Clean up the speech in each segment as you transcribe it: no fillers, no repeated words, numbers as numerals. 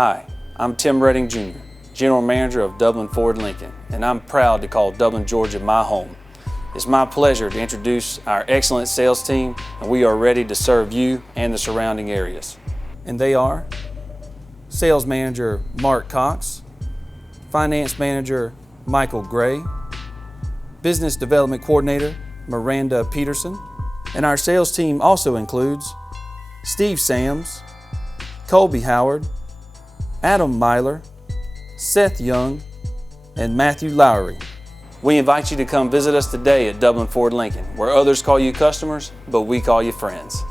Hi, I'm Tim Redding Jr., General Manager of Dublin Ford Lincoln, and I'm proud to call Dublin, Georgia my home. It's my pleasure to introduce our excellent sales team, and we are ready to serve you and the surrounding areas. And they are Sales Manager Mark Cox, Finance Manager Michael Gray, Business Development Coordinator Miranda Peterson, and our sales team also includes Steve Sams, Colby Howard, Adam Myler, Seth Young, and Matthew Lowry. We invite you to come visit us today at Dublin Ford Lincoln, where others call you customers, but we call you friends.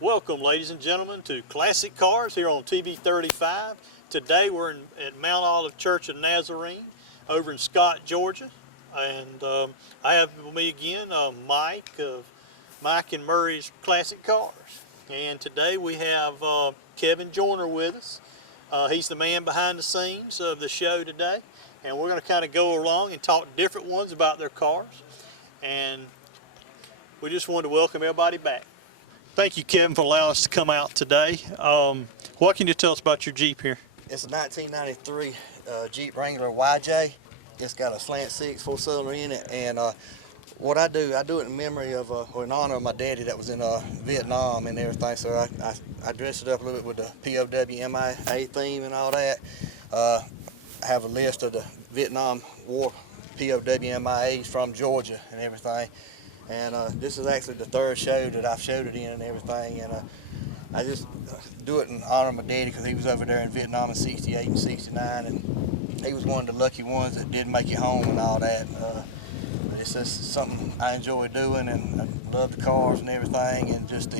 Welcome, ladies and gentlemen, to Classic Cars here on TV 35. Today we're at Mount Olive Church of Nazarene over in Scott, Georgia. And I have with me again Mike of Mike and Murray's Classic Cars. And today we have Kevin Joyner with us. He's the man behind the scenes of the show today. And we're going to kind of go along and talk to different ones about their cars. And we just wanted to welcome everybody back. Thank you, Kevin, for allowing us to come out today. What can you tell us about your Jeep here? It's a 1993 Jeep Wrangler YJ. It's got a slant six, 4-cylinder in it, and what I do it in memory of, or in honor of my daddy that was in Vietnam and everything. So I dressed it up a little bit with the POW-MIA theme and all that. I have a list of the Vietnam War POW-MIAs from Georgia and everything. And this is actually the third show that I've showed it in and everything. And I just do it in honor of my daddy because he was over there in Vietnam in '68 and '69, and he was one of the lucky ones that did make it home and all that. But it's just something I enjoy doing, and I love the cars and everything, and just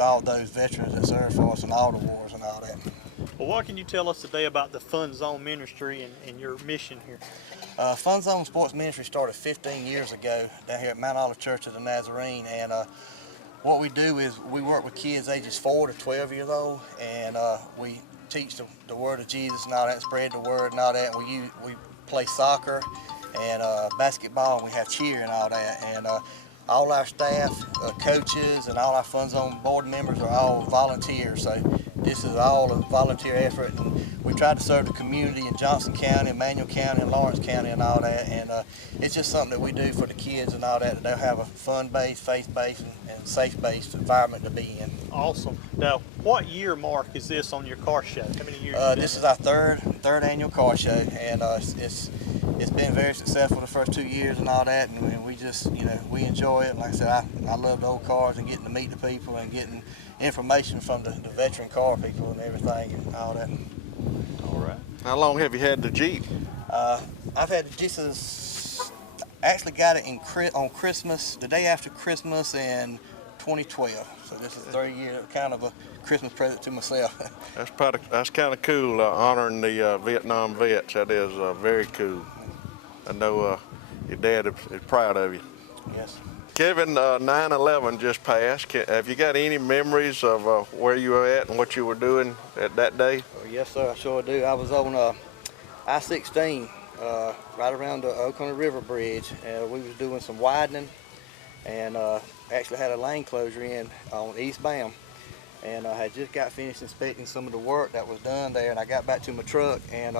all those veterans that served for us in all the wars and all that. Well, what can you tell us today about the Fun Zone Ministry and your mission here? Fun Zone Sports Ministry started 15 years ago down here at Mount Olive Church of the Nazarene, and what we do is we work with kids ages 4 to 12 years old, and we teach the word of Jesus and all that, spread the word and all that. And we play soccer and basketball, and we have cheer and all that. And all our staff, coaches, and all our Fun Zone board members are all volunteers. So this is all a volunteer effort, and we try to serve the community in Johnson County, Emmanuel County, and Lawrence County and all that. And it's just something that we do for the kids and all that they'll have a fun-based, faith-based, and safe-based environment to be in. Awesome. Now, what year mark is this on your car show? How many years? This is our third annual car show, and it's been very successful the first 2 years and all that, and we just, we enjoy it. Like I said, I love the old cars and getting to meet the people and getting information from the veteran car people and everything and all that. All right. How long have you had the Jeep? I've had the Jeep since, actually got it on Christmas, the day after Christmas in 2012. So this is 30 years, kind of a Christmas present to myself. That's kind of cool, honoring the Vietnam vets. That is very cool. I know your dad is proud of you. Yes. Kevin, 9/11 just passed. Have you got any memories of where you were at and what you were doing at that day? Well, yes, sir, I sure do. I was on I-16, right around the Oconee River Bridge. We was doing some widening, and actually had a lane closure in on eastbound. And I had just got finished inspecting some of the work that was done there, and I got back to my truck and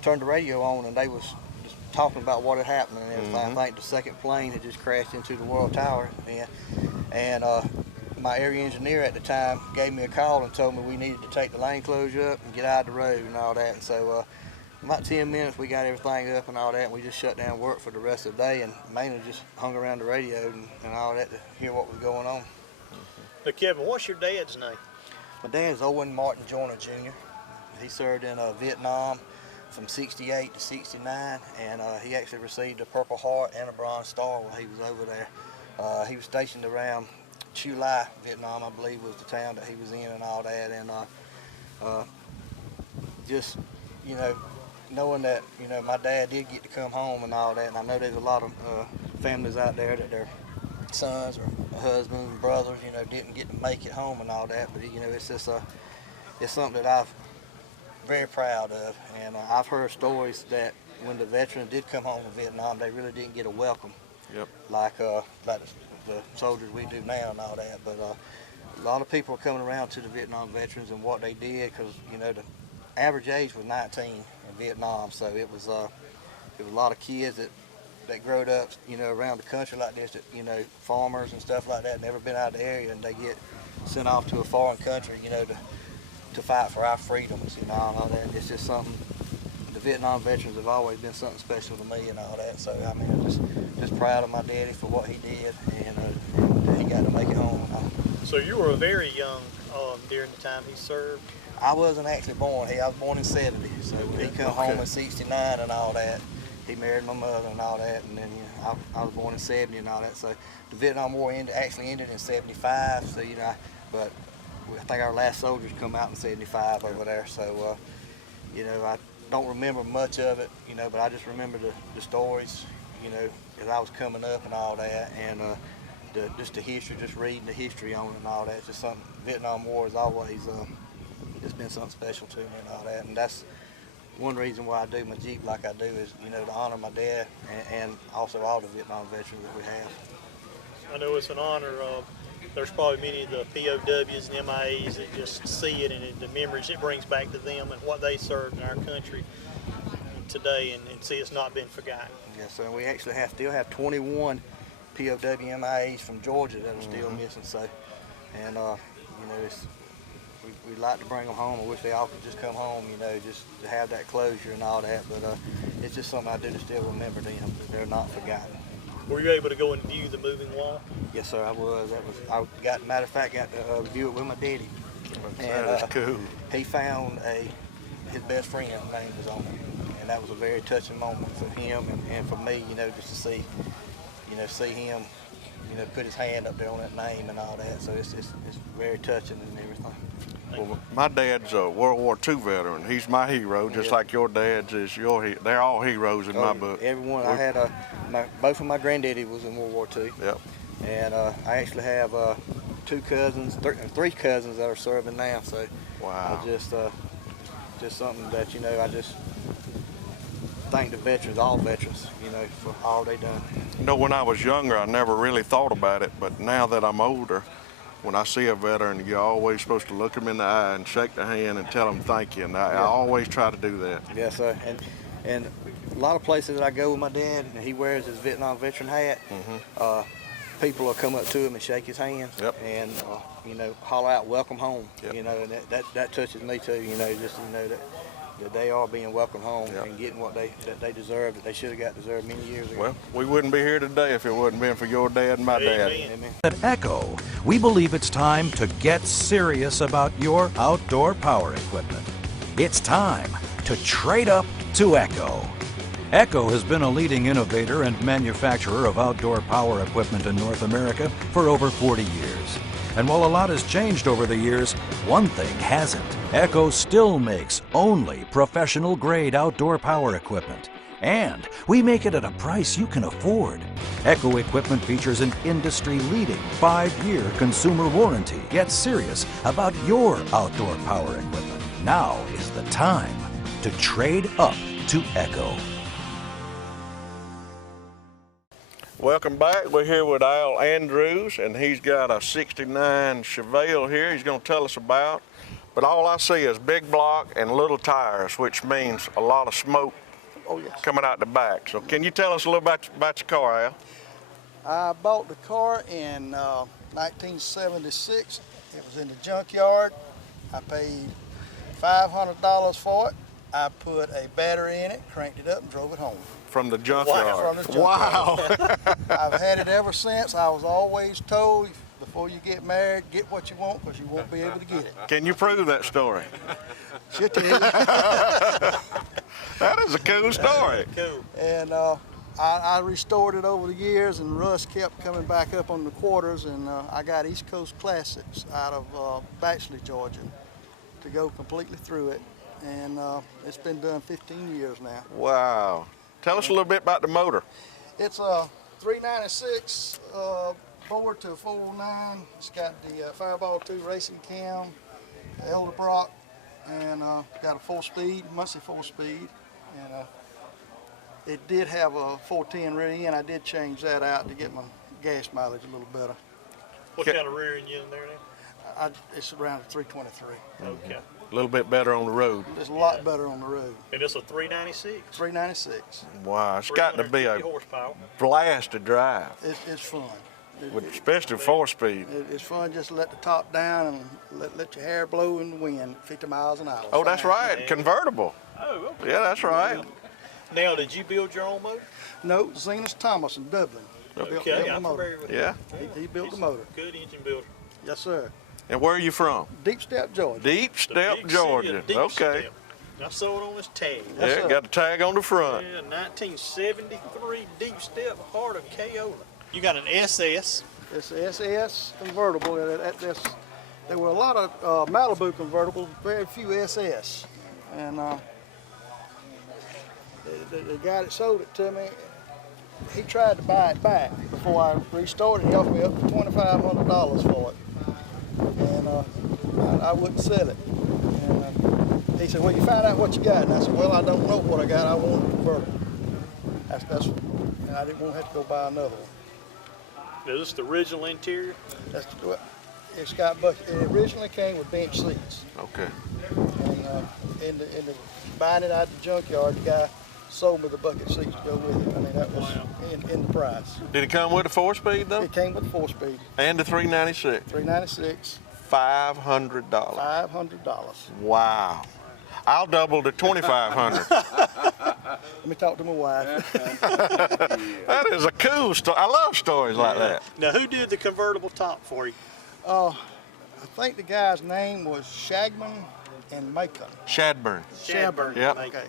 turned the radio on, and they was just talking about what had happened and everything. Mm-hmm. I think the second plane had just crashed into the World Tower, and my area engineer at the time gave me a call and told me we needed to take the lane closure up and get out of the road and all that. And so about 10 minutes we got everything up and all that, and we just shut down work for the rest of the day and mainly just hung around the radio and all that to hear what was going on. Now, Kevin, what's your dad's name? My dad's Owen Martin Joyner Jr. He served in Vietnam from '68 to '69, and he actually received a Purple Heart and a Bronze Star while he was over there. He was stationed around Chu Lai, Vietnam, I believe was the town that he was in and all that. And just, knowing that, my dad did get to come home and all that, and I know there's a lot of families out there that their sons or husbands and brothers, didn't get to make it home and all that, but it's just it's something that I'm very proud of. And I've heard stories that when the veterans did come home from Vietnam, they really didn't get a welcome. Yep. Like the soldiers we do now and all that. But a lot of people are coming around to the Vietnam veterans and what they did, because the average age was 19 in Vietnam, so it was a lot of kids that growed up, around the country like this, that, farmers and stuff like that, never been out of the area, and they get sent off to a foreign country, to fight for our freedoms, and all that. It's just something. The Vietnam veterans have always been something special to me and all that. So I mean, I'm just proud of my daddy for what he did, and that he got to make it home. So you were very young during the time he served? I wasn't actually born. I was born in '70, so he come home in '69 and all that. He married my mother and all that, and then I was born in '70 and all that. So the Vietnam War actually ended in '75. So but I think our last soldiers come out in '75 over there. So I don't remember much of it, but I just remember the stories, as I was coming up and all that, and just the history, just reading the history on it and all that. It's just something. Vietnam War has always it's been something special to me and all that, and that's one reason why I do my Jeep like I do, is to honor my dad and also all the Vietnam veterans that we have. I know it's an honor. There's probably many of the POWs and MIAs that just see it, and the memories it brings back to them and what they served in our country today, and see it's not been forgotten. Yes, sir. We actually still have 21 POW MIAs from Georgia that are still missing. So, and we'd like to bring them home. I wish they all could just come home, just to have that closure and all that. But it's just something I do to still remember them, that they're not forgotten. Were you able to go and view the moving wall? Yes, sir, I was. Matter of fact, got to view it with my daddy. That is cool. He found his best friend's name was on it, and that was a very touching moment for him and for me, just to see, see him, put his hand up there on that name and all that. So it's very touching and everything. Well, my dad's a World War II veteran. He's my hero, just like your dad's is your hero. They're all heroes in my book. Everyone. I had both of my granddaddy was in World War II. Yep. And I actually have three cousins that are serving now. So wow. Just something that I just thank the veterans, all veterans, for all they done. When I was younger, I never really thought about it, but now that I'm older, when I see a veteran, you're always supposed to look them in the eye and shake their hand and tell them thank you, and I always try to do that. Yes, sir. And a lot of places that I go with my dad, and he wears his Vietnam veteran hat, people will come up to him and shake his hand, and holler out, "Welcome home." And that touches me too. That they are being welcomed home and getting what they deserve, that they should have deserved many years ago. Well, we wouldn't be here today if it wouldn't been for your dad and my dad. Amen. At Echo, we believe it's time to get serious about your outdoor power equipment. It's time to trade up to Echo. Echo has been a leading innovator and manufacturer of outdoor power equipment in North America for over 40 years. And while a lot has changed over the years, one thing hasn't. Echo still makes only professional-grade outdoor power equipment. And we make it at a price you can afford. Echo equipment features an industry-leading 5-year consumer warranty. Get serious about your outdoor power equipment. Now is the time to trade up to Echo. Welcome back. We're here with Al Andrews, and he's got a '69 Chevelle here he's going to tell us about. But all I see is big block and little tires, which means a lot of smoke coming out the back. So can you tell us a little about your car, Al? I bought the car in 1976. It was in the junkyard. I paid $500 for it. I put a battery in it, cranked it up, and drove it home. From the junkyard? From the junkyard. Wow. I've had it ever since. I was always told, before you get married, get what you want, because you won't be able to get it. Can you prove that story? Sure tell you. That is a cool story. Cool. And I restored it over the years, and rust kept coming back up on the quarters, and I got East Coast Classics out of Batchelor, Georgia, to go completely through it. And it's been done 15 years now. Wow. Tell us a little bit about the motor. It's a 396 4 to 409. It's got the Fireball 2 racing cam, the Elderbrock and got a 4-speed, Muncie 4-speed, and it did have a 410 rear end. I did change that out to get my gas mileage a little better. What kind of rear end you in there now? It's around 323. Okay. A little bit better on the road. It's a lot better on the road. And it's a 396. 396. Wow, it's got to be a 350 horsepower. blast to drive, It's fun. especially 4-speed. It's fun just to let the top down and let your hair blow in the wind 50 miles an hour. Oh, that's right, convertible. Oh, okay. Yeah, that's right. Now, did you build your own motor? No, Zenas Thomas in Dublin. Built Okay, the I'm motor. familiar with that. Yeah. He built the motor. Good engine builder. Yes, sir. And where are you from? Deep Step, Georgia. Deep The Step, big Georgia. city of Deep Okay. Step. I saw it on this tag. Yes, Yeah, sir. got the tag on the front. Yeah, 1973 Deep Step, heart of Keola. You got an SS. It's the SS convertible. There were a lot of Malibu convertibles, very few SS. And the guy that sold it to me, he tried to buy it back before I restored it. He offered me up to $2,500 for it. And I wouldn't sell it. And he said, well, you find out what you got. And I said, well, I don't know what I got. I want a convertible. And I didn't want to have to go buy another one. Is this the original interior? It's got bucket. It originally came with bench seats. Okay. And in the buying it out the junkyard, the guy sold me the bucket seats to go with it. I mean, that was in the price. Did it come with a 4-speed though? It came with 4-speed, And the 396? 396, $500. $500. Wow. I'll double to $2,500. Let me talk to my wife. That is a cool story. I love stories like that. Now, who did the convertible top for you? I think the guy's name was Shagman and Macon. Shadburn. Shadburn. Yep. Okay.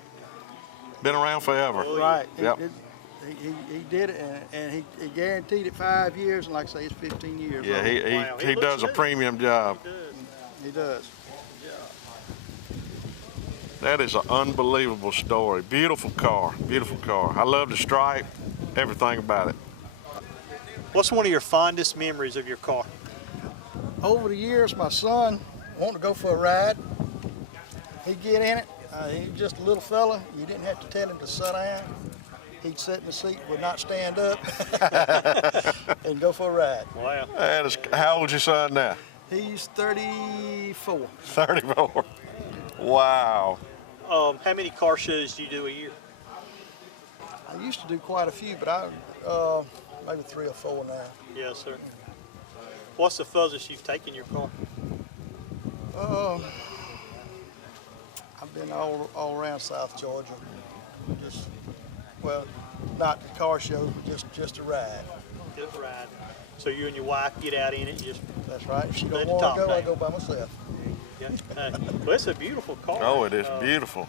Been around forever. Right. Yep. He did it, and he guaranteed it 5 years, and like I say, it's 15 years. Yeah, old. Wow, he he looks does a good. premium job. He does. That is an unbelievable story. Beautiful car, beautiful car. I love the stripe, everything about it. What's one of your fondest memories of your car? Over the years, my son wanted to go for a ride. He'd get in it. He was just a little fella. You didn't have to tell him to sit down. He'd sit in the seat, would not stand up, and go for a ride. Wow. That is, how old's your son now? He's 34. 34. Wow. How many car shows do you do a year? I used to do quite a few, but maybe 3 or 4 now. Yes, sir. What's the furthest you've taken your car? I've been all around South Georgia. Well, not the car shows, but just a ride. Just ride. So you and your wife get out in it, just That's right. If she Let don't the want top to go, I down. go by myself. yeah. Well, it's a beautiful car. Oh, it is beautiful.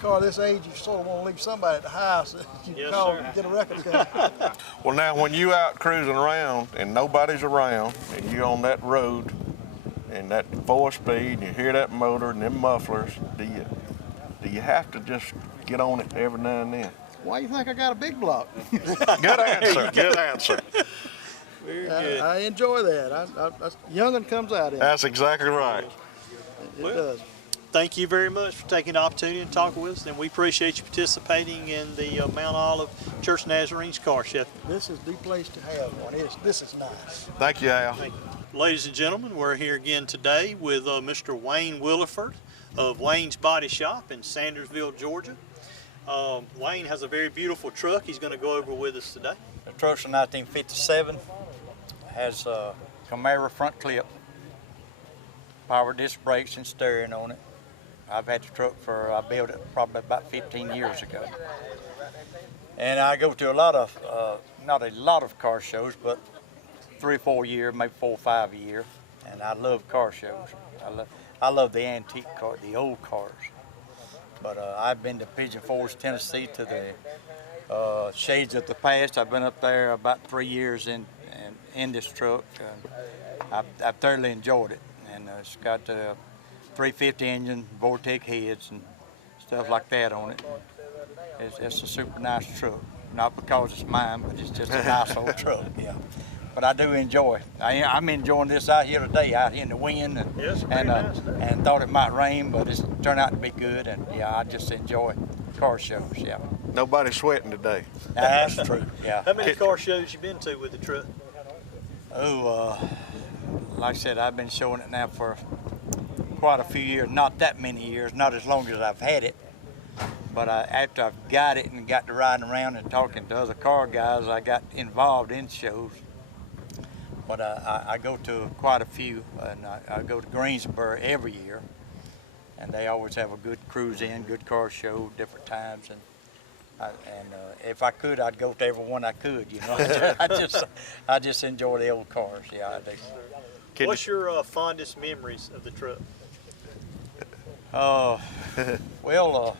Car this age, you sort of want to leave somebody at the house. You Yes, call sir. and get a record cut. Well, now when you out cruising around and nobody's around and you on that road and that 4-speed and you hear that motor and them mufflers, do you have to just get on it every now and then? Why you think I got a big block? Good answer. Good answer. Very good. I enjoy that. Young'un comes out in it. That's exactly right. It Well, does. Thank you very much for taking the opportunity to talk with us, and we appreciate you participating in the Mount Olive Church Nazarene's car show. This is the place to have one. This is nice. Thank you, Al. Thank you. Ladies and gentlemen, we're here again today with Mr. Wayne Williford of Wayne's Body Shop in Sandersville, Georgia. Wayne has a very beautiful truck he's going to go over with us today. The truck's a 1957, has a Camaro front clip, power disc brakes and steering on it. I've had the truck I built it probably about 15 years ago. And I go to a lot of, not a lot of car shows, but 3 or 4 a year, maybe 4 or 5 a year. And I love car shows. I love the antique car, the old cars. But I've been to Pigeon Forge, Tennessee, to the Shades of the Past. I've been up there about 3 years in this truck. I've thoroughly enjoyed it, and it's got the 350 engine, Vortec heads, and stuff like that on it. It's a super nice truck. Not because it's mine, but it's just a nice old truck. Yeah. but I do enjoy. I'm enjoying this out here today, out here in the wind, Yes, and thought it might rain, but it's turned out to be good. And yeah, I just enjoy car shows. Yeah, Nobody's sweating today. that's true. Yeah. How many car shows you been to with the truck? Oh, like I said, I've been showing it now for quite a few years. Not that many years, not as long as I've had it. But after I've got it and got to riding around and talking to other car guys, I got involved in shows. But I go to quite a few, and I go to Greensboro every year. And they always have a good cruise in, good car show, different times. And if I could, I'd go to every one I could, you know. I just enjoy the old cars, yeah, I do. What's your fondest memories of the truck? Well,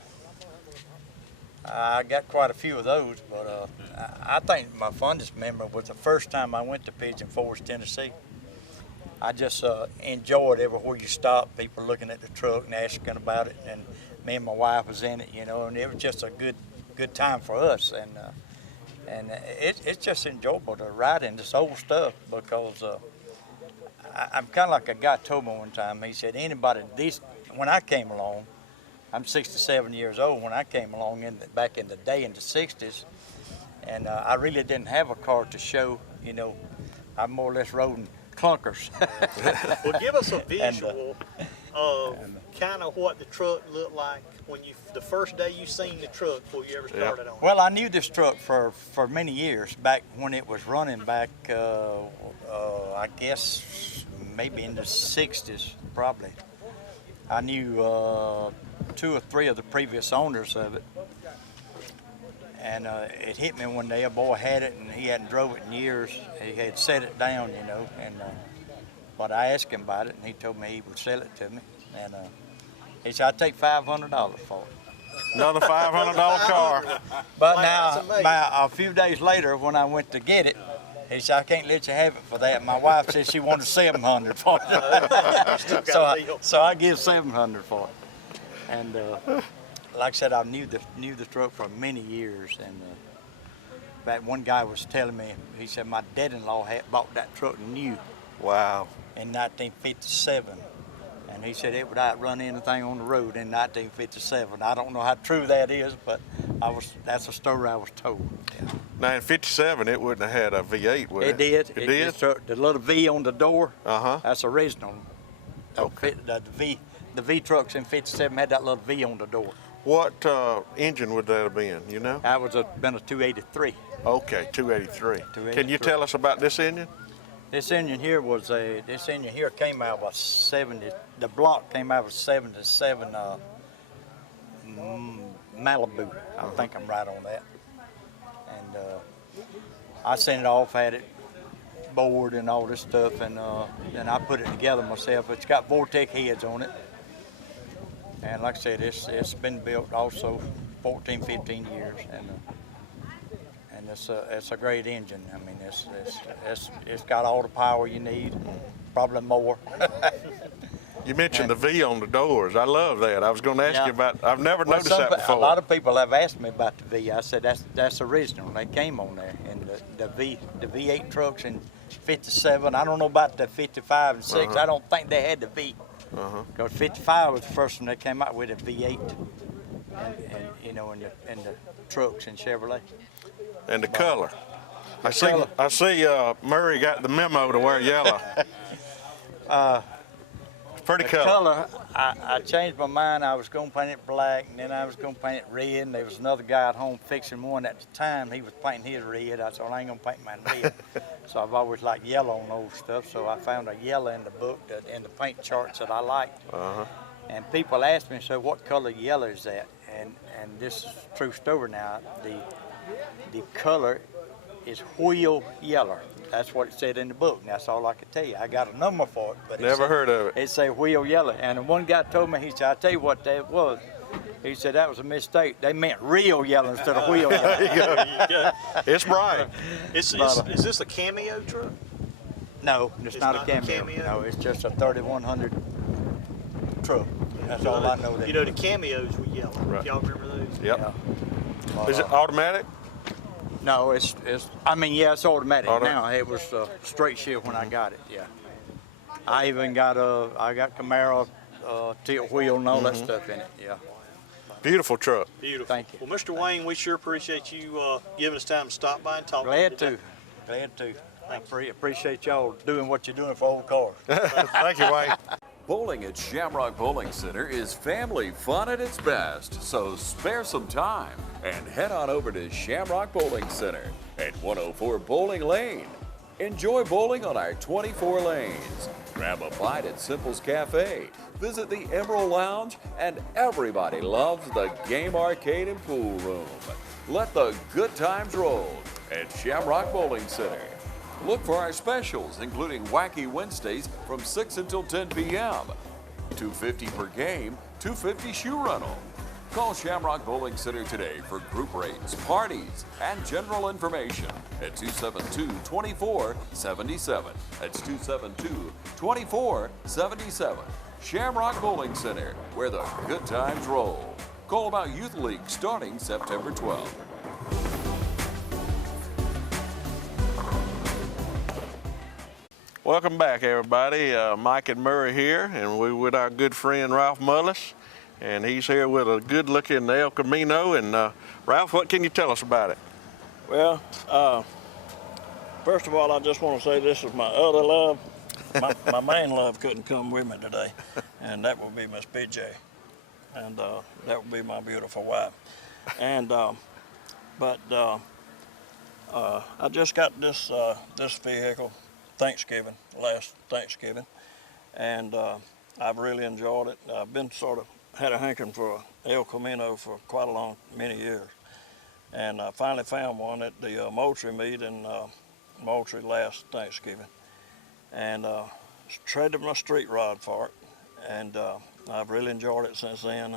I got quite a few of those, but I think my fondest memory was the first time I went to Pigeon Forge, Tennessee. I just enjoyed everywhere you stop, people looking at the truck and asking about it, and me and my wife was in it, you know, and it was just a good time for us, and it's just enjoyable to ride in this old stuff because I'm kind of like a guy told me one time. He said anybody when I came along, I'm 67 years old. When I came along back in the day in the 60s, and I really didn't have a car to show, you know, I more or less rode in clunkers. Well, give us a visual of kind of what the truck looked like when the first day you seen the truck before you ever started on it. Well, I knew this truck for many years, back when it was running back, I guess maybe in the 60s, probably. I knew 2 or 3 of the previous owners of it. And it hit me one day, a boy had it and he hadn't drove it in years. He had set it down, you know, and but I asked him about it and he told me he would sell it to me. And he said, I'd take $500 for it. Another $500 car. But Wow, now, that's amazing. a few days later, when I went to get it, he said, I can't let you have it for that. My wife said she wanted $700 for it. so I give $700 for it. And like I said, I knew the truck for many years. And in fact, one guy was telling me, he said, my dad-in-law had bought that truck new Wow. in 1957. And he said it would outrun anything on the road in 1957. I don't know how true that is, but that's a story I was told. Yeah. Now in '57, it wouldn't have had a V8, would it? It did. It did? The little V on the door, Uh-huh. that's original. Okay. The V trucks in '57 had that little V on the door. What engine would that have been, you know? That was been a 283. Okay, 283. 283. Can you tell us about this engine? This engine here came out of a 70. The block came out of a 77 Malibu. I think I'm right on that. And I sent it off, had it bored and all this stuff, and then I put it together myself. It's got Vortec heads on it, and like I said, it's been built also 14, 15 years, and it's a great engine. I mean, it's got all the power you need, probably more. You mentioned the V on the doors. I love that. I was going to ask you about. I've never noticed that before. A lot of people have asked me about the V. I said that's original. They came on there, and the V8 trucks in '57. I don't know about the '55 and '6. I don't think they had the V. Because '55 was the first one they came out with a V8, and you know, in the trucks in Chevrolet. And the color. I see Murray got the memo to wear yellow. Pretty The color. color, I changed my mind. I was going to paint it black, and then I was going to paint it red. And there was another guy at home fixing one at the time. He was painting his red. I said, well, I ain't going to paint mine red. So I've always liked yellow on old stuff. So I found a yellow in the book, in the paint charts that I liked. And people ask me, so what color yellow is that? And this is a true story now. The color is wheel yellow. That's what it said in the book, and that's all I could tell you. I got a number for it, but Never heard of it. It said wheel yellow, and one guy told me, he said, I'll tell you what that was. He said that was a mistake. They meant real yellow instead of wheel yellow. There you go. It's bright. Is this a cameo truck? No, it's not a cameo. No, it's just a 3100 truck. That's all I know. You know, the cameos were yellow. Right. Y'all remember those? Yep. Yeah. Is it automatic? No, I mean, yeah, it's automatic Automatic. now. It was straight shift when I got it, yeah. I even got I got Camaro tilt wheel and all that stuff in it, yeah. Beautiful truck. Beautiful. Thank you. Well, Mr. Wayne, we sure appreciate you giving us time to stop by and talk Glad to you to. Glad to. I appreciate y'all doing what you're doing for old cars. Thank you, Wayne. Bowling at Shamrock Bowling Center is family fun at its best, so spare some time and head on over to Shamrock Bowling Center at 104 Bowling Lane. Enjoy bowling on our 24 lanes. Grab a bite at Simple's Cafe. Visit the Emerald Lounge, and everybody loves the game arcade and pool room. Let the good times roll at Shamrock Bowling Center. Look for our specials, including Wacky Wednesdays from 6 until 10 p.m. $2.50 per game, $2.50 shoe rental. Call Shamrock Bowling Center today for group rates, parties, and general information at 272-2477. That's 272-2477. Shamrock Bowling Center, where the good times roll. Call about Youth League starting September 12th. Welcome back, everybody. Mike and Murray here, and we're with our good friend Ralph Mollis, and he's here with a good-looking El Camino. And Ralph, what can you tell us about it? Well, first of all, I just want to say this is my other love. My main love couldn't come with me today, and that would be Miss BJ, and that would be my beautiful wife. And I just got this vehicle last Thanksgiving, and I've really enjoyed it. I've been had a hankering for El Camino for many years, and I finally found one at the Moultrie meet in Moultrie last Thanksgiving, and traded my street rod for it, and I've really enjoyed it since then,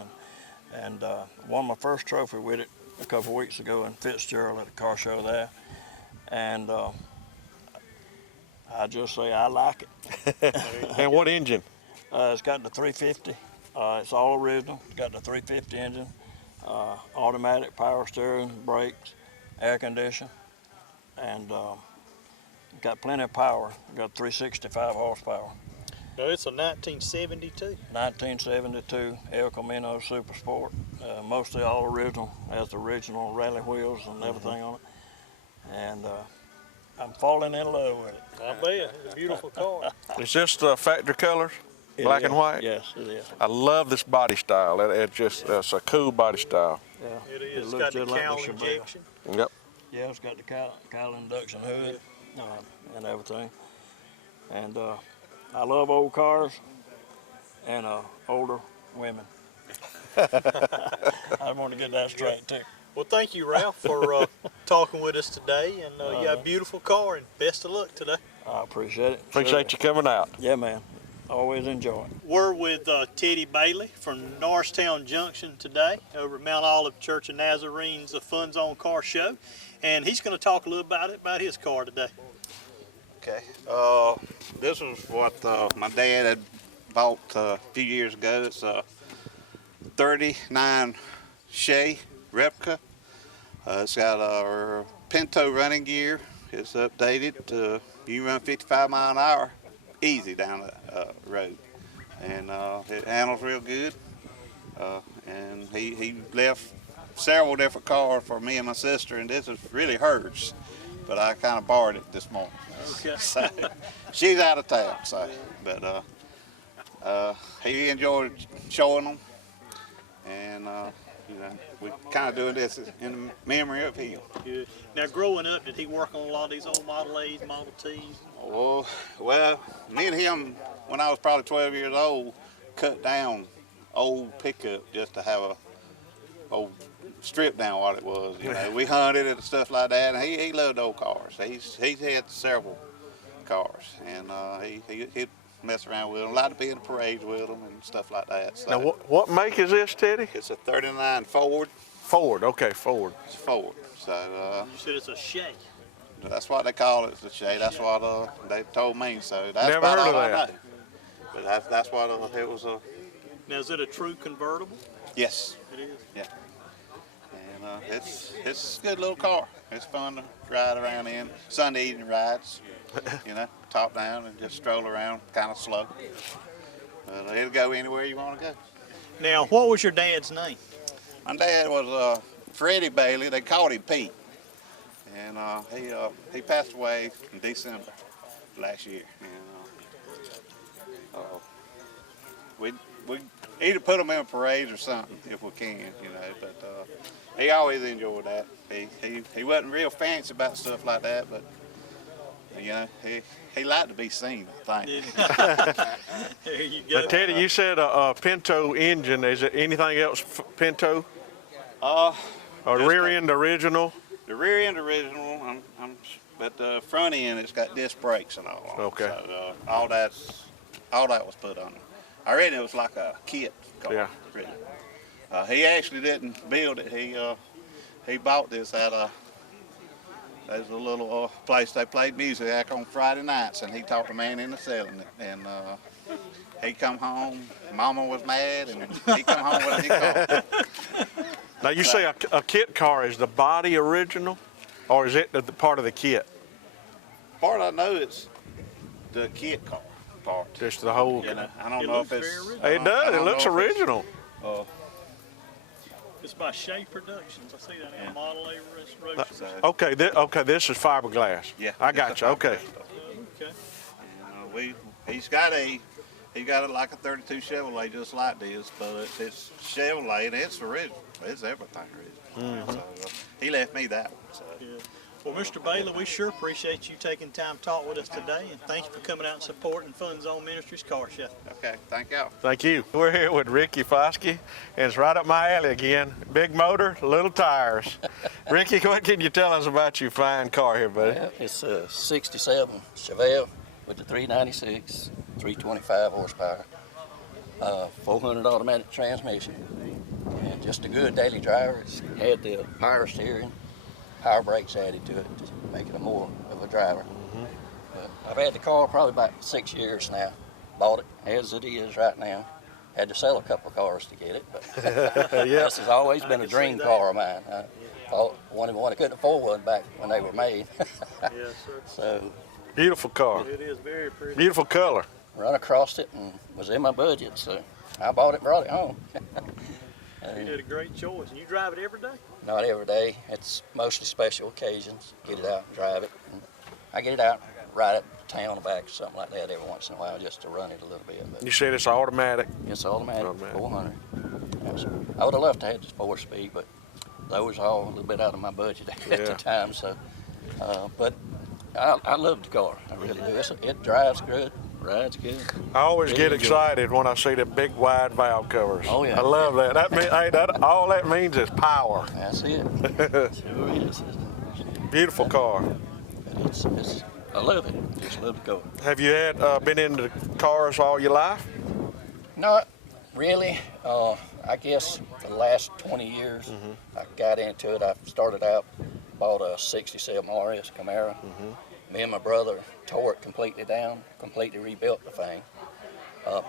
and won my first trophy with it a couple of weeks ago in Fitzgerald at a car show there, and I just say I like it. And what engine? It's got the 350. It's all original. It's got the 350 engine, automatic power steering, brakes, air conditioning, and got plenty of power. Got 365 horsepower. No, it's a 1972. 1972 El Camino Super Sport. Mostly all original. Has the original rally wheels and everything on it. And I'm falling in love with it. I bet. It's a beautiful car. Is this the factory colors, black and white? Yes, it is. I love this body style. It's a cool body style. Yeah. It is. It's looks got the just like cowl Chevrolet. injection. Yep. Yeah, it's got the cowl induction hood and everything. And I love old cars and older women. I want to get that straight too. Well, thank you, Ralph, for talking with us today. And you got a beautiful car, and best of luck today. I appreciate it. Appreciate you coming out. Yeah, man. Always enjoy it. We're with Teddy Bailey from Norristown Junction today over at Mount Olive Church of Nazarene's Fun Zone Car Show. And he's going to talk a little about his car today. Okay. This is what my dad had bought a few years ago. It's a 39 Shea replica. It's got our Pinto running gear. It's updated. You can run 55 miles an hour easy down the road. And it handles real good. And he left several different cars for me and my sister, and this is really hers. But I kind of borrowed it this morning. Okay. So, she's out of town, so, but he enjoyed showing them, and you know, we're kind of doing this in memory of him. Good. Now, growing up, did he work on a lot of these old Model A's, Model T's? Oh, well, me and him, when I was probably 12 years old, cut down old pickup just to have a old strip down what it was. You know, we hunted and stuff like that, and he loved old cars. He's had several cars, and he'd mess around with them. A lot of be in the parades with them and stuff like that. So Now, what make is this, Teddy? it's a 39 Ford. Ford. Okay, Ford. It's Ford. So You said it's a Shea. that's what they call it, the Shea. That's what they told me. So that's Never about heard of all I that. know. But that's what it was. Now, is it a true convertible? Yes. It is. Yeah. it's a good little car. It's fun to ride around in. Sunday evening rides, you know, top down and just stroll around, kind of slow. It'll go anywhere you want to go. Now, what was your dad's name? My dad was Freddie Bailey. They called him Pete, and he passed away in December last year. And we either put him in parades or something if we can, you know. But he always enjoyed that. He wasn't real fancy about stuff like that, but you know, he liked to be seen, I think. There you go. Now, Teddy, you said a Pinto engine. Is it anything else Pinto? Or rear end original? The rear end original, but the front end it's got disc brakes and all. Okay. So all that was put on it. I read it was like a kit car. Yeah. Really. He actually didn't build it. He bought this at there's a little place they played music at on Friday nights, and he talked the man into selling it. And he come home, Mama was mad, and he come home with a new car. Now you say a kit car, is the body original, or is it the part of the kit? Part I know it's the kit car part. Just the whole. You know, I don't know if it's. It does. It looks original. It's by Shea Productions. I see that in Model A Roadster. Okay. This is fiberglass. Yeah. I got you. Okay. Okay. He's got like a 32 Chevrolet just like this, but it's Chevrolet and it's original. It's everything original. So he left me that one. So. Yeah. Well, Mr. Bailey, we sure appreciate you taking time to talk with us today, and thank you for coming out and supporting Fun Zone Ministries Car Show. Okay, thank y'all. Thank you. We're here with Ricky Foskey, and it's right up my alley again. Big motor, little tires. Ricky, what can you tell us about your fine car here, buddy? Well, it's a 67 Chevelle with the 396, 325 horsepower, 400 automatic transmission, and just a good daily driver. It's had the power steering, power brakes added to it to make it more of a driver. I've had the car probably about 6 years now. Bought it as it is right now. Had to sell a couple of cars to get it, but this has always been a dream car of mine. I wanted one. I couldn't afford one back when they were made. Yes, sir. So beautiful car. It is very pretty. Beautiful color. Run across it and was in my budget, so I bought it and brought it home. You did a great choice. And you drive it every day? Not every day. It's mostly special occasions. Get it out and drive it. And I get it out, ride it to town or back or something like that every once in a while just to run it a little bit. But you said it's automatic? it's automatic. 400. I would have loved to have just 4-speed, but those are all a little bit out of my budget at the time. So, but I love the car. I really do. It drives good. Ride's good. I always get excited when I see the big wide valve covers. Oh yeah. I love that. All that means is power. That's it. Sure is. Beautiful car. I love it. Just love the car. Have you been into cars all your life? Not really. I guess for the last 20 years, I got into it. I started out, bought a 67 RS Camaro. Me and my brother tore it completely down, completely rebuilt the thing.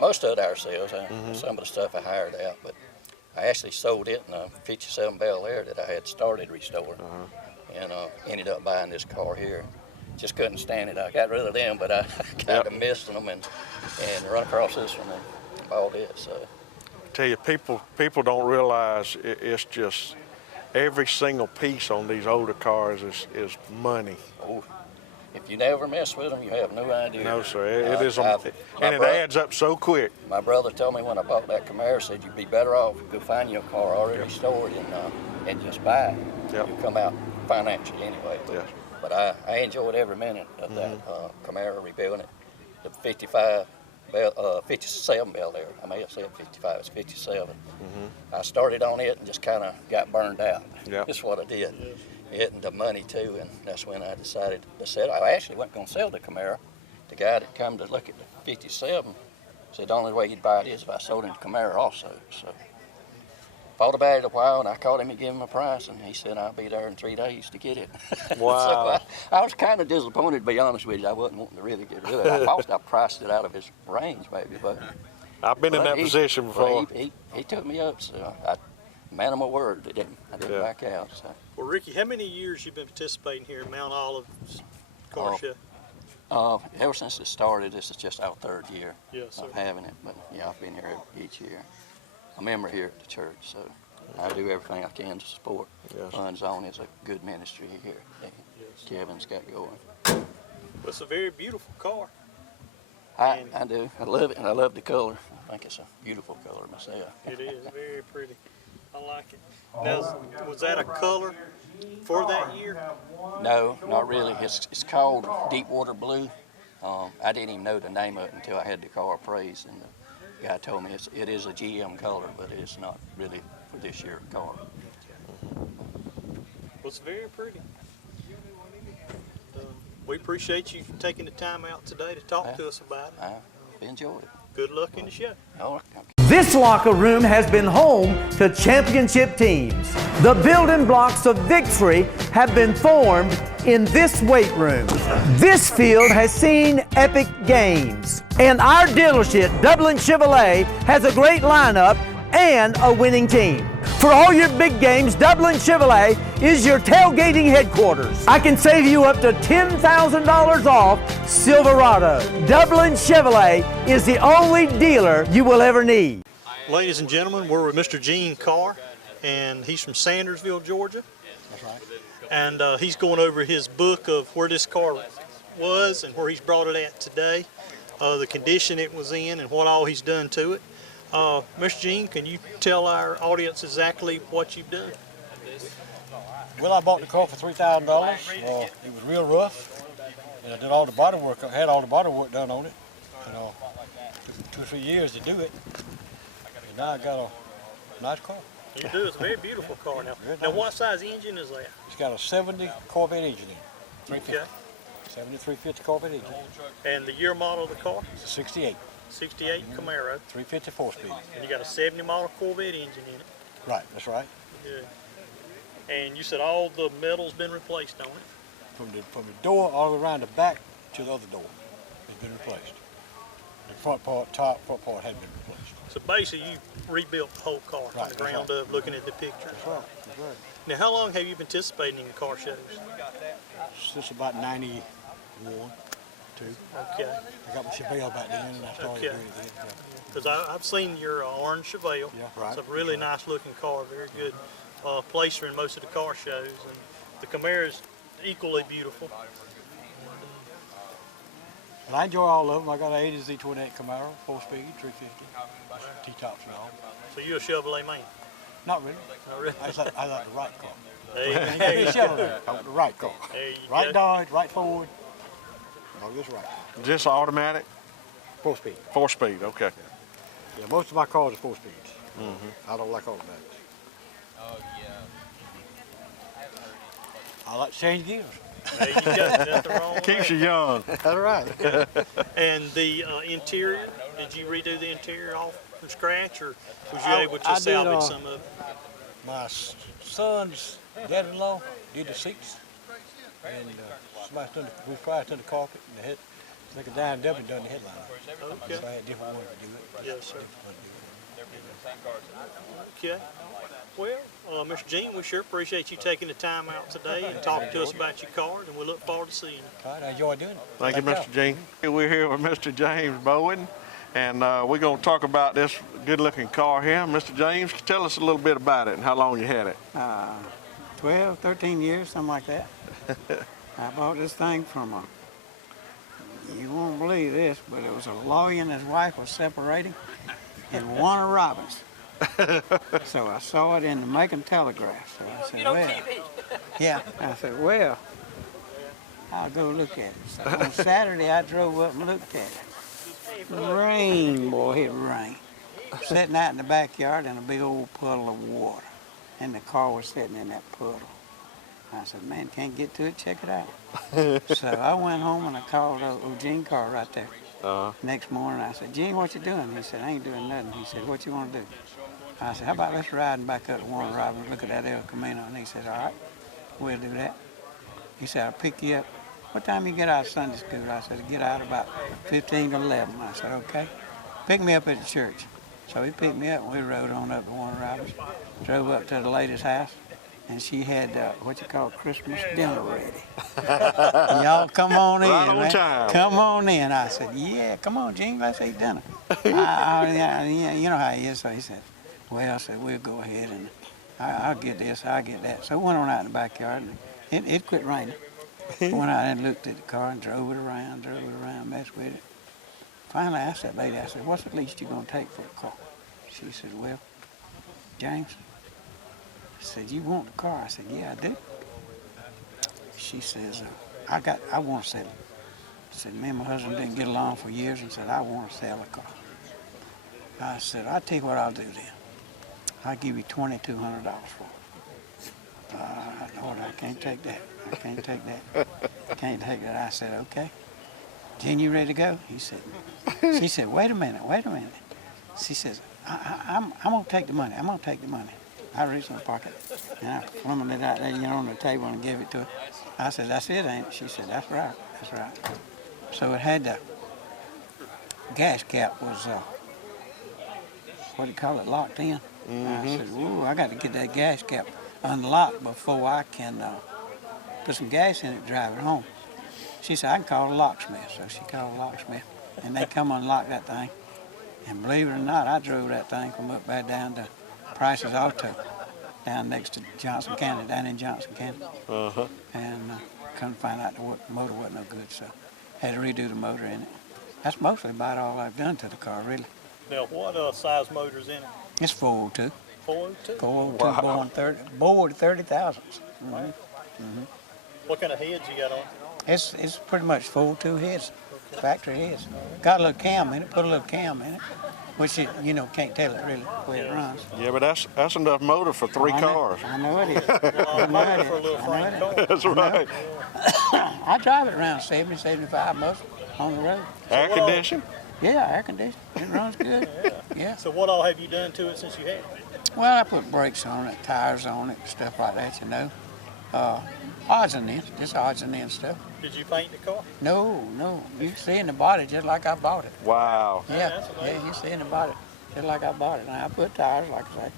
Most of it ourselves. Some of the stuff I hired out, but I actually sold it in a 57 Bel Air that I had started restoring, and ended up buying this car here. Just couldn't stand it. I got rid of them, but I kind of missed them and run across this one and bought it. So, I tell you, people don't realize it's just every single piece on these older cars is money. oh, if you never mess with them, you have no idea. No, sir. It is, and it adds up so quick. My brother told me when I bought that Camaro, said you'd be better off go find your car already restored and just buy it. Yep. You come out financially anyway. Yes. But I enjoyed every minute of that Camaro rebuilding it. The 57 Bel Air. I may have said 55. It's 57. I started on it and just kind of got burned out. Yep. That's what I did. It and the money too, and that's when I decided to sell it. I actually wasn't going to sell the Camaro. The guy that come to look at the 57 said the only way he'd buy it is if I sold him the Camaro also. So thought about it a while, and I called him and gave him a price, and he said I'll be there in 3 days to get it. Wow. So I was kind of disappointed, to be honest with you. I wasn't wanting to really get rid of it. I thought I priced it out of his range, maybe, but I've been in that position before. He took me up, so I man of my word, I didn't back out. So. Well, Ricky, how many years you been participating here in Mount Olive's car show? Ever since it started, this is just our 3rd year Yes, of having it. But yeah, I've been here each year. I'm a member here at the church, so I do everything I can to support. Fun Zone is a good ministry here. Kevin's got going. Well, it's a very beautiful car. I do. I love it, and I love the color. I think it's a beautiful color myself. It is very pretty. I like it. Now, was that a color for that year? No, not really. It's called Deepwater Blue. I didn't even know the name of it until I had the car appraised, and the guy told me it is a GM color, but it's not really for this year's car. Well, it's very pretty. We appreciate you taking the time out today to talk to us about it. I enjoyed it. Good luck in the show. This locker room has been home to championship teams. The building blocks of victory have been formed in this weight room. This field has seen epic games. And our dealership, Dublin Chevrolet, has a great lineup and a winning team. For all your big games, Dublin Chevrolet is your tailgating headquarters. I can save you up to $10,000 off Silverado. Dublin Chevrolet is the only dealer you will ever need. Ladies and gentlemen, we're with Mr. Gene Carr, and he's from Sandersville, Georgia. That's right. And he's going over his book of where this car was and where he's brought it at today, the condition it was in, and what all he's done to it. Mr. Gene, can you tell our audience exactly what you've done? Well, I bought the car for $3,000. It was real rough, and I did all the body work. I had all the body work done on it. Took 2 or 3 years to do it, and now I got a nice car. You do. It's a very beautiful car now. Now, what size engine is that? It's got a 70 Corvette engine in it. 350. Okay. 70 350 Corvette engine. And the year model of the car? It's a 68. 68 Camaro. 350 4-speed. And you got a 70 model Corvette engine in it. Right, that's right. Yeah. And you said all the metal's been replaced on it? From the door all the way around the back to the other door, it's been replaced. The front part had been replaced. So basically you rebuilt the whole car from the ground up, looking at the picture. That's right, that's right. Now, how long have you been participating in car shows? Since about 91, 2. Okay. I got my Chevelle back then, and I started doing it again. Because I've seen your orange Chevelle. Yeah, right. It's a really nice looking car, very good placer in most of the car shows. And the Camaro is equally beautiful. And I enjoy all of them. I got an 80 Z28 Camaro, 4-speed, 350, T-tops and all. So you're a Chevrolet man? Not really. Not really. I like the right car. There you I ain't Chevrolet. I want the right car. There you right go. Dodge, right Ford. No, this right. Is this automatic? 4-speed. 4-speed, okay. Yeah, most of my cars are 4-speeds. I don't like automatics. I like to change gears. There you go. Nothing wrong with Keeps that. you young. That's right. And the interior, did you redo the interior all from scratch, or was you able to salvage some of it? My son's dad-in-law did the seats, and we probably done the carpet and the head. I think a Diane Dublin done the headliner. Okay. So I had different ones to do it. Yes, sir. Okay. Well, Mr. Gene, we sure appreciate you taking the time out today and talking to us about your car, and we look forward to seeing you. All right, I enjoy doing it. Thank you, Mr. Gene. We're here with Mr. James Bowen, and we're going to talk about this good-looking car here. Mr. James, tell us a little bit about it and how long you had it. 12, 13 years, something like that. I bought this thing from you won't believe this, but it was a lawyer and his wife was separating in Warner Robins. So I saw it in the Macon Telegraph. So I said, well, yeah. I said, well, I'll go look at it. So on Saturday, I drove up and looked at it. Rain, boy, it rained. Sitting out in the backyard in a big old puddle of water. And the car was sitting in that puddle. I said, man, can't get to it, check it out. So I went home and I called Gene Carr right there. Next morning, I said, Gene, what you doing? He said, I ain't doing nothing. He said, what you want to do? I said, how about let's ride back up to Warner Robins, look at that El Camino? And he said, all right, we'll do that. He said, I'll pick you up. What time you get out of Sunday school? I said, I get out about 15 to 11. I said, okay. Pick me up at the church. So he picked me up and we rode on up to Warner Robins. drove up to the lady's house, and she had what you call Christmas dinner ready. Y'all come on in, right on man. time. Come on in. I said, yeah, come on, Gene, let's eat dinner. Yeah, you know how he is. So he said, well, I said, we'll go ahead and I'll get this, I'll get that. So we went on out in the backyard, and it quit raining. Went out and looked at the car and drove it around, messed with it. Finally, I said, lady, I said, what's the least you're going to take for the car? She said, well, James, I said, you want the car? I said, yeah, I do. She says, I want to sell it. I said, me and my husband didn't get along for years, and said, I want to sell the car. I said, I'll tell you what I'll do then. I'll give you $2,200 for it. Lord, I can't take that. I can't take that. I can't take that. I said, okay. Jen, you ready to go? She said, wait a minute. She says, I'm going to take the money. I'm going to take the money. I reached in my pocket, and I flung it out there, on the table and gave it to her. I said, that's it, ain't it? She said, that's right. So it had the gas cap was, what do you call it, locked in. I said, ooh, I got to get that gas cap unlocked before I can put some gas in it and drive it home. She said, I can call a locksmith. So she called a locksmith, and they come unlock that thing. And believe it or not, I drove that thing from up back down to Price's Auto, down next to Johnson County, down in Johnson County. And couldn't find out the motor wasn't no good, so had to redo the motor in it. That's mostly about all I've done to the car, really. Now, what size motor's in it? It's 402. 402? 402, wow. Bored 30,000. What kind of heads you got on? It's pretty much 402 heads, factory heads. Got a little cam in it, put a little cam in it, which it, can't tell it really the way it runs. Yeah, but that's enough motor for 3 cars. I know it is. I know it is. For a little frame car. That's right. I drive it around 70, 75 most on the road. Air conditioning? Yeah, air conditioning. It runs good. Yeah. So what all have you done to it since you had it? Well, I put brakes on it, tires on it, stuff like that, Odds and ends, just odds and ends stuff. Did you paint the car? No. You can see in the body just like I bought it. Wow. Yeah, you see in the body just like I bought it. Now I put tires, like I say,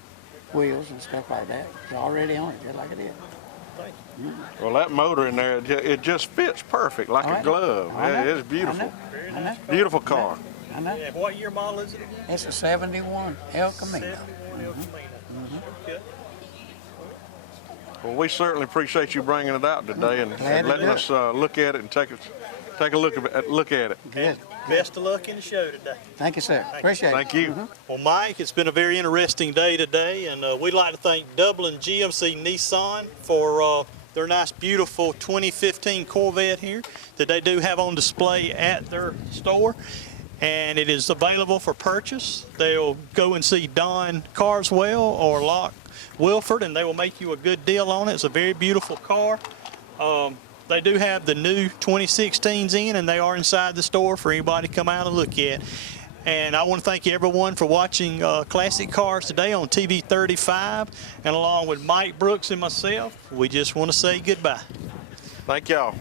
wheels and stuff like that. It's already on it, just like it is. Well, that motor in there, it just fits perfect, like a glove. Yeah, it's beautiful. I know. Beautiful car. I know. Yeah, what year model is it again? It's a 71 El Camino. 71 El Camino. Okay. Well, we certainly appreciate you bringing it out today and letting us look at it and take a look at it. Good. Best of luck in the show today. Thank you, sir. Appreciate it. Thank you. Well, Mike, it's been a very interesting day today, and we'd like to thank Dublin GMC Nissan for their nice, beautiful 2015 Corvette here that they do have on display at their store, and it is available for purchase. They'll go and see Don Carswell or Locke Williford, and they will make you a good deal on it. It's a very beautiful car. They do have the new 2016s in, and they are inside the store for anybody to come out and look at. And I want to thank everyone for watching Classic Cars today on TV 35. And along with Mike Brooks and myself, we just want to say goodbye. Thank y'all.